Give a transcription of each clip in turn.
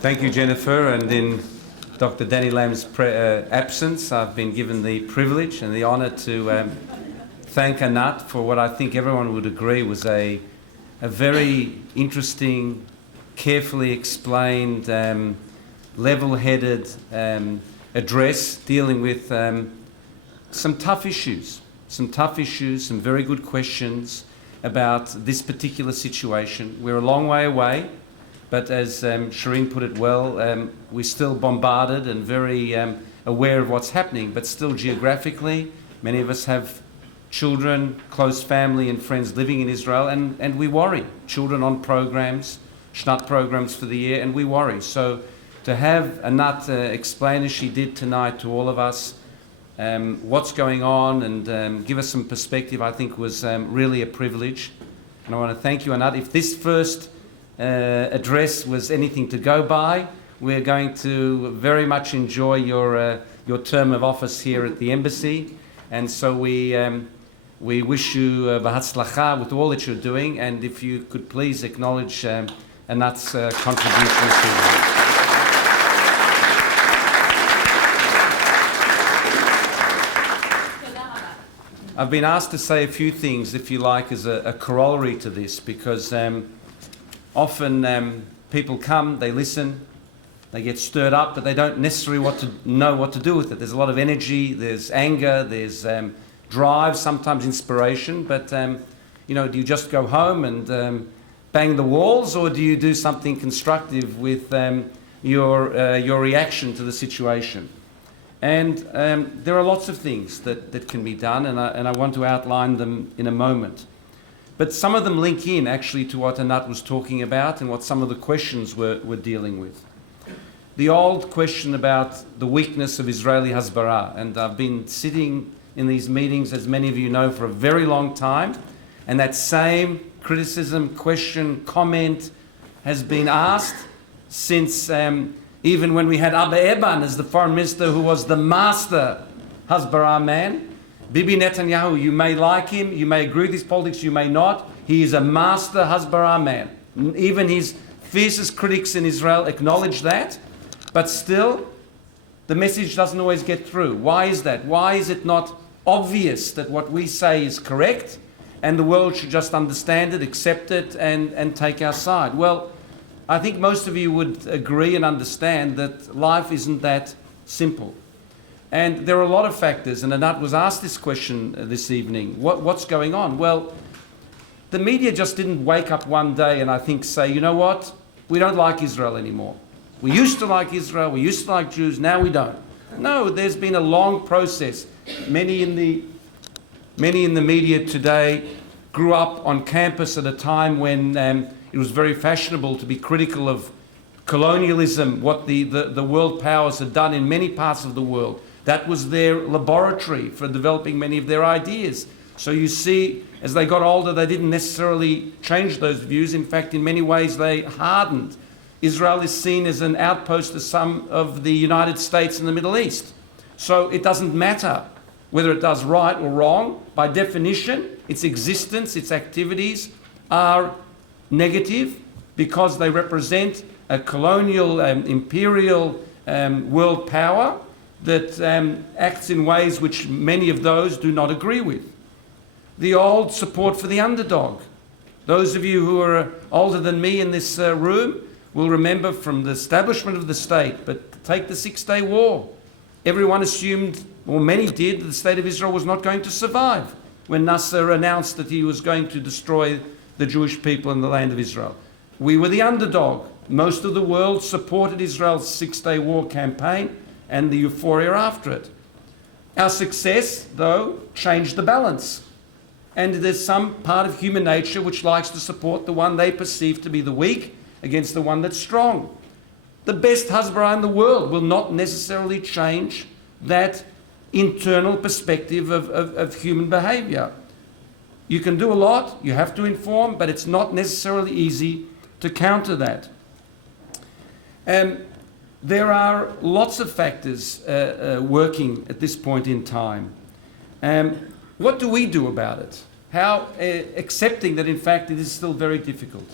Thank you, Jennifer. And in Dr. Danny Lamb's absence, I've been given the privilege and the honour to thank Anat for what I think everyone would agree was a very interesting, carefully explained, level-headed address dealing with some tough issues, some very good questions about this particular situation. We're a long way away, but as Shireen put it well, we're still bombarded and very aware of what's happening, but still geographically, many of us have children, close family and friends living in Israel, and we worry. Children on programs, Shnat programs for the year, and we worry. So to have Anat explain as she did tonight to all of us what's going on and give us some perspective, I think was really a privilege. And I want to thank you, Anat. If this first address was anything to go by, we're going to very much enjoy your term of office here at the embassy. And so we wish you b'hatzlacha with all that you're doing, and if you could please acknowledge Anat's contribution this evening. I've been asked to say a few things, if you like, as a corollary to this, because often people come, they listen, they get stirred up, but they don't necessarily know what to do with it. There's a lot of energy, there's anger, there's drive, sometimes inspiration, but do you just go home and bang the walls, or do you do something constructive with your reaction to the situation? And there are lots of things that can be done, and I want to outline them in a moment. But some of them link in actually to what Anat was talking about and what some of the questions we're dealing with. The old question about the weakness of Israeli Hasbara, and I've been sitting in these meetings, as many of you know, for a very long time, and that same criticism, question, comment has been asked since even when we had Abba Eban as the foreign minister, who was the master Hasbara man. Bibi Netanyahu, you may like him, you may agree with his politics, you may not. He is a master Hasbara man. Even his fiercest critics in Israel acknowledge that, but still, the message doesn't always get through. Why is that? Why is it not obvious that what we say is correct and the world should just understand it, accept it, and take our side? Well, I think most of you would agree and understand that life isn't that simple. And there are a lot of factors, and Anat was asked this question this evening. What's going on? Well, the media just didn't wake up one day and I think say, you know what, we don't like Israel anymore. We used to like Israel, we used to like Jews, now we don't. No, there's been a long process. Many in the media today grew up on campus at a time when it was very fashionable to be critical of colonialism, what the world powers had done in many parts of the world. That was their laboratory for developing many of their ideas. So you see, as they got older, they didn't necessarily change those views. In fact, in many ways, they hardened. Israel is seen as an outpost of some of the United States in the Middle East. So it doesn't matter whether it does right or wrong. By definition, its existence, its activities are negative because they represent a colonial, imperial world power that acts in ways which many of those do not agree with. The old support for the underdog. Those of you who are older than me in this room will remember from the establishment of the state, but take the Six-Day War. Everyone assumed, or many did, that the state of Israel was not going to survive when Nasser announced that he was going to destroy the Jewish people in the land of Israel. We were the underdog. Most of the world supported Israel's Six-Day War campaign and the euphoria after it. Our success, though, changed the balance. And there's some part of human nature which likes to support the one they perceive to be the weak against the one that's strong. The best Hasbara in the world will not necessarily change that internal perspective of human behavior. You can do a lot, you have to inform, but it's not necessarily easy to counter that. There are lots of factors working at this point in time. What do we do about it? How accepting that in fact it is still very difficult.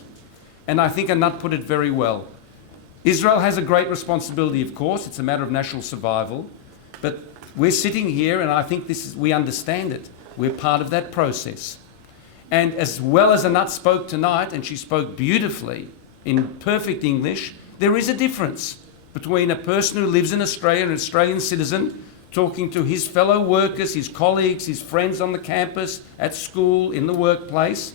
And I think Anat put it very well. Israel has a great responsibility, of course. It's a matter of national survival. But we're sitting here, and I think we understand it. We're part of that process. And as well as Anat spoke tonight, and she spoke beautifully in perfect English, there is a difference between a person who lives in Australia, an Australian citizen, talking to his fellow workers, his colleagues, his friends on the campus, at school, in the workplace,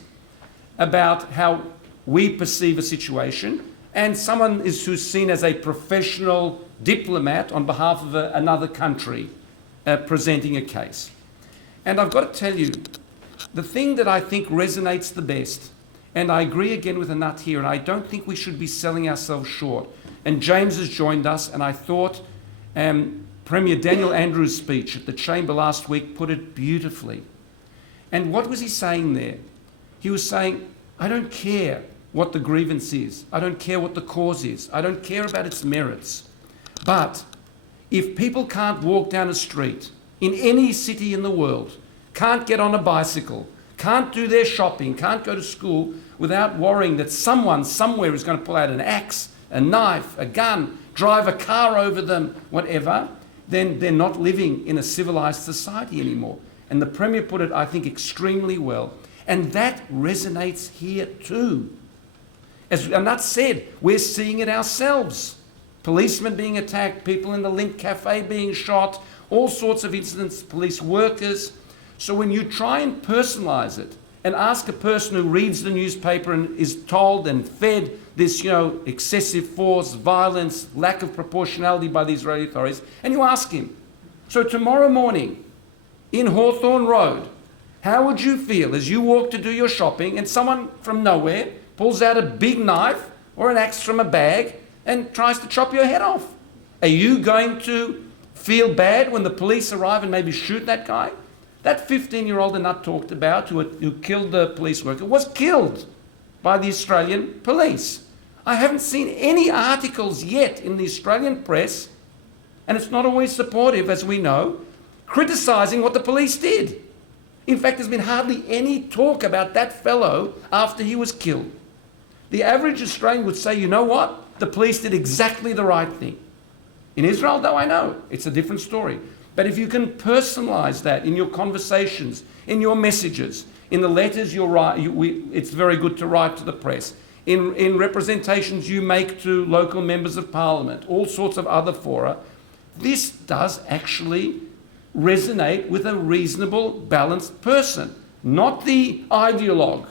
about how we perceive a situation, and someone who's seen as a professional diplomat on behalf of another country presenting a case. And I've got to tell you, the thing that I think resonates the best, and I agree again with Anat here, and I don't think we should be selling ourselves short. And James has joined us, and I thought Premier Daniel Andrews' speech at the Chamber last week put it beautifully. And what was he saying there? He was saying, I don't care what the grievance is. I don't care what the cause is. I don't care about its merits. But if people can't walk down a street in any city in the world, can't get on a bicycle, can't do their shopping, can't go to school without worrying that someone somewhere is going to pull out an axe, a knife, a gun, drive a car over them, whatever, then they're not living in a civilized society anymore. And the Premier put it, I think, extremely well. And that resonates here too. As Anat said, we're seeing it ourselves. Policemen being attacked, people in the Link Cafe being shot, all sorts of incidents, police workers. So when you try and personalize it and ask a person who reads the newspaper and is told and fed this, excessive force, violence, lack of proportionality by the Israeli authorities, and you ask him, so tomorrow morning in Hawthorne Road, how would you feel as you walk to do your shopping and someone from nowhere pulls out a big knife or an axe from a bag and tries to chop your head off? Are you going to feel bad when the police arrive and maybe shoot that guy? That 15-year-old Anat talked about who killed the police worker was killed by the Australian police. I haven't seen any articles yet in the Australian press, and it's not always supportive, as we know, criticising what the police did. In fact, there's been hardly any talk about that fellow after he was killed. The average Australian would say, you know what? The police did exactly the right thing. In Israel, though, I know it's a different story. But if you can personalize that in your conversations, in your messages, in the letters you write, it's very good to write to the press, in representations you make to local members of parliament, all sorts of other fora, this does actually resonate with a reasonable, balanced person, not the ideologue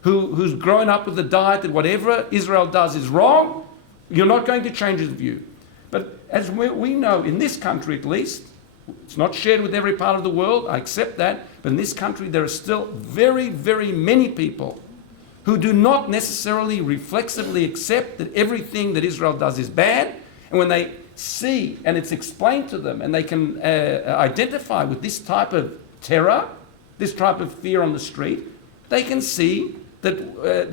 who's grown up with the diet that whatever Israel does is wrong. You're not going to change his view. But as we know, in this country at least, it's not shared with every part of the world, I accept that, but in this country there are still very, very many people who do not necessarily reflexively accept that everything that Israel does is bad, and when they see and it's explained to them and they can identify with this type of terror, this type of fear on the street, they can see that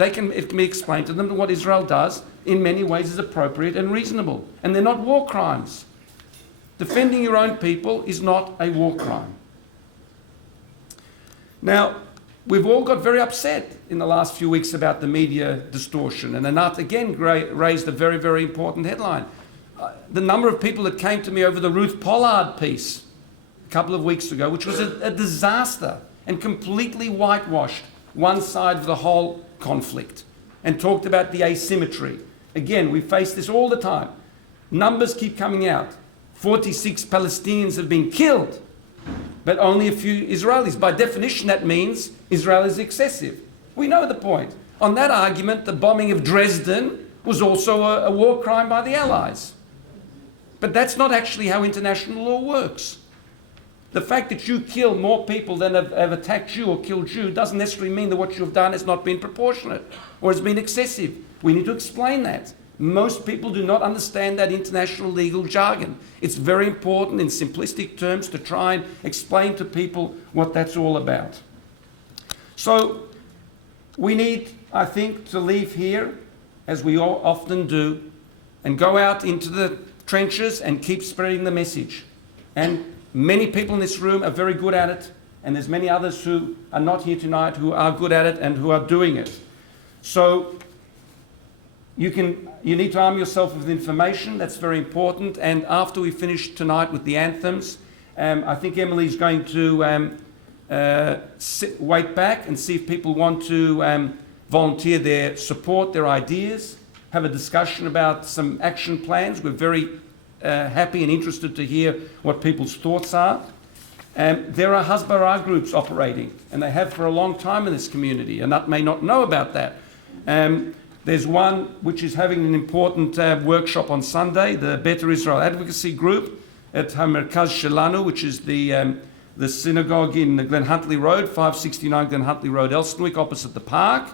it can be explained to them that what Israel does in many ways is appropriate and reasonable, and they're not war crimes. Defending your own people is not a war crime. Now, we've all got very upset in the last few weeks about the media distortion, and Anat again raised a very, very important headline. The number of people that came to me over the Ruth Pollard piece a couple of weeks ago, which was a disaster and completely whitewashed one side of the whole conflict and talked about the asymmetry. Again, we face this all the time. Numbers keep coming out. 46 Palestinians have been killed, but only a few Israelis. By definition, that means Israel is excessive. We know the point. On that argument, the bombing of Dresden was also a war crime by the Allies. But that's not actually how international law works. The fact that you kill more people than have attacked you or killed you doesn't necessarily mean that what you've done has not been proportionate or has been excessive. We need to explain that. Most people do not understand that international legal jargon. It's very important in simplistic terms to try and explain to people what that's all about. So we need, I think, to leave here, as we all often do, and go out into the trenches and keep spreading the message. And many people in this room are very good at it, and there's many others who are not here tonight who are good at it and who are doing it. So You need to arm yourself with information. That's very important. And after we finish tonight with the anthems, I think Emily's going to wait back and see if people want to volunteer their support, their ideas, have a discussion about some action plans. We're very happy and interested to hear what people's thoughts are. There are Hasbara groups operating, and they have for a long time in this community, and that may not know about that. There's one which is having an important workshop on Sunday, the Better Israel Advocacy Group at Hamerkaz Shelanu, which is the synagogue in Glen Huntley Road, 569 Glen Huntley Road, Elsternwick, opposite the park.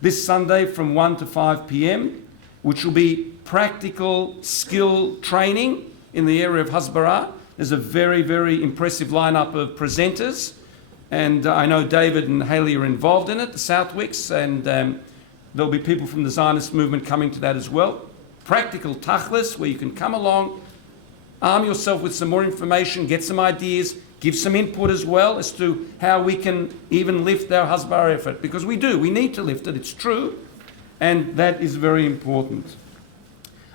This Sunday from 1 to 5 p.m, which will be practical skill training in the area of Hasbara. There's a very, very impressive lineup of presenters, and I know David and Haley are involved in it, the Southwicks, and there'll be people from the Zionist movement coming to that as well. Practical tachlis, where you can come along, arm yourself with some more information, get some ideas, give some input as well as to how we can even lift our Hasbara effort, because we need to lift it, it's true, and that is very important.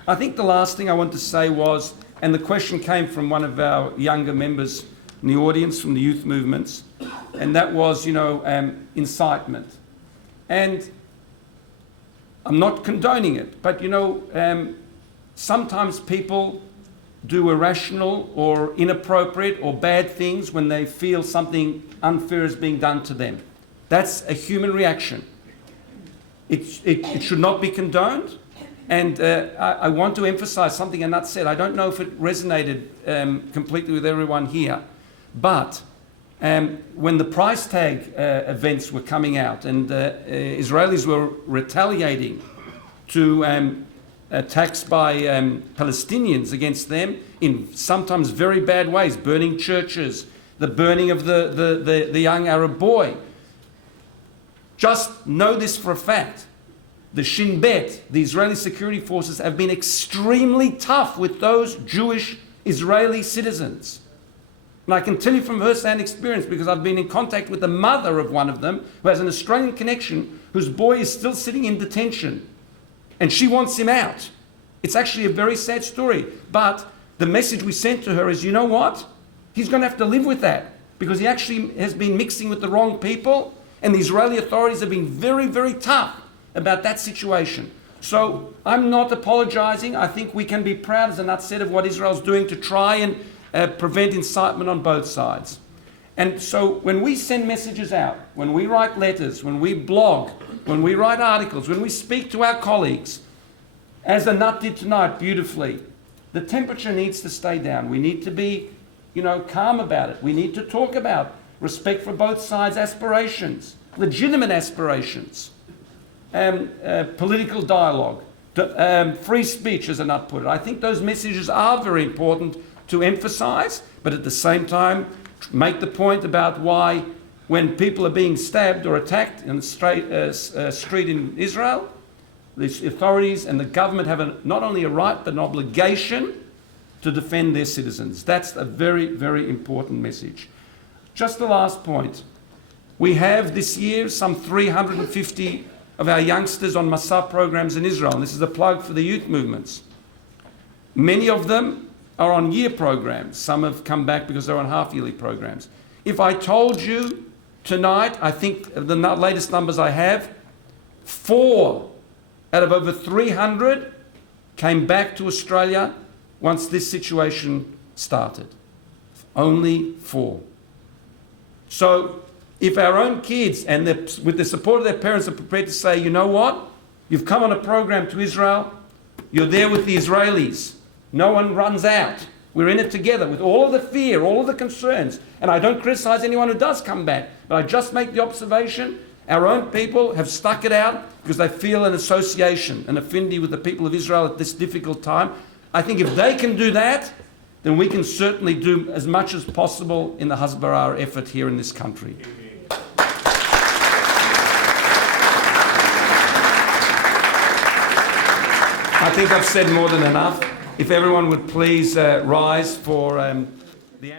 I think the last thing I want to say was, and the question came from one of our younger members in the audience from the youth movements, and that was, incitement. And I'm not condoning it, but sometimes people do irrational or inappropriate or bad things when they feel something unfair is being done to them. That's a human reaction. It should not be condoned. And I want to emphasize something Anat said. I don't know if it resonated completely with everyone here, but when the price tag events were coming out and Israelis were retaliating to attacks by Palestinians against them in sometimes very bad ways, burning churches, the burning of the young Arab boy. Just know this for a fact. The Shin Bet, the Israeli security forces, have been extremely tough with those Jewish Israeli citizens. And I can tell you from first-hand experience, because I've been in contact with the mother of one of them, who has an Australian connection, whose boy is still sitting in detention. And she wants him out. It's actually a very sad story. But the message we sent to her is, you know what? He's going to have to live with that, because he actually has been mixing with the wrong people, and the Israeli authorities have been very, very tough about that situation. So I'm not apologizing. I think we can be proud, as Anat said, of what Israel's doing to try and prevent incitement on both sides. And so when we send messages out, when we write letters, when we blog, when we write articles, when we speak to our colleagues, as Anat did tonight beautifully, the temperature needs to stay down. We need to be, calm about it. We need to talk about respect for both sides' aspirations, legitimate aspirations, political dialogue, free speech, as Anat put it. I think those messages are very important to emphasize, but at the same time, make the point about why, when people are being stabbed or attacked in the street in Israel, the authorities and the government have not only a right, but an obligation to defend their citizens. That's a very, very important message. Just the last point. We have this year some 350 of our youngsters on Masa programs in Israel. And this is a plug for the youth movements. Many of them are on year programs. Some have come back because they're on half-yearly programs. If I told you tonight, I think the latest numbers I have, 4 out of over 300 came back to Australia once this situation started. Only 4. So if our own kids, and with the support of their parents, are prepared to say, you know what, you've come on a program to Israel, you're there with the Israelis, no one runs out, we're in it together with all of the fear, all of the concerns, and I don't criticize anyone who does come back, but I just make the observation, our own people have stuck it out because they feel an association, an affinity with the people of Israel at this difficult time. I think if they can do that, then we can certainly do as much as possible in the Hasbara effort here in this country. I think I've said more than enough. If everyone would please rise for the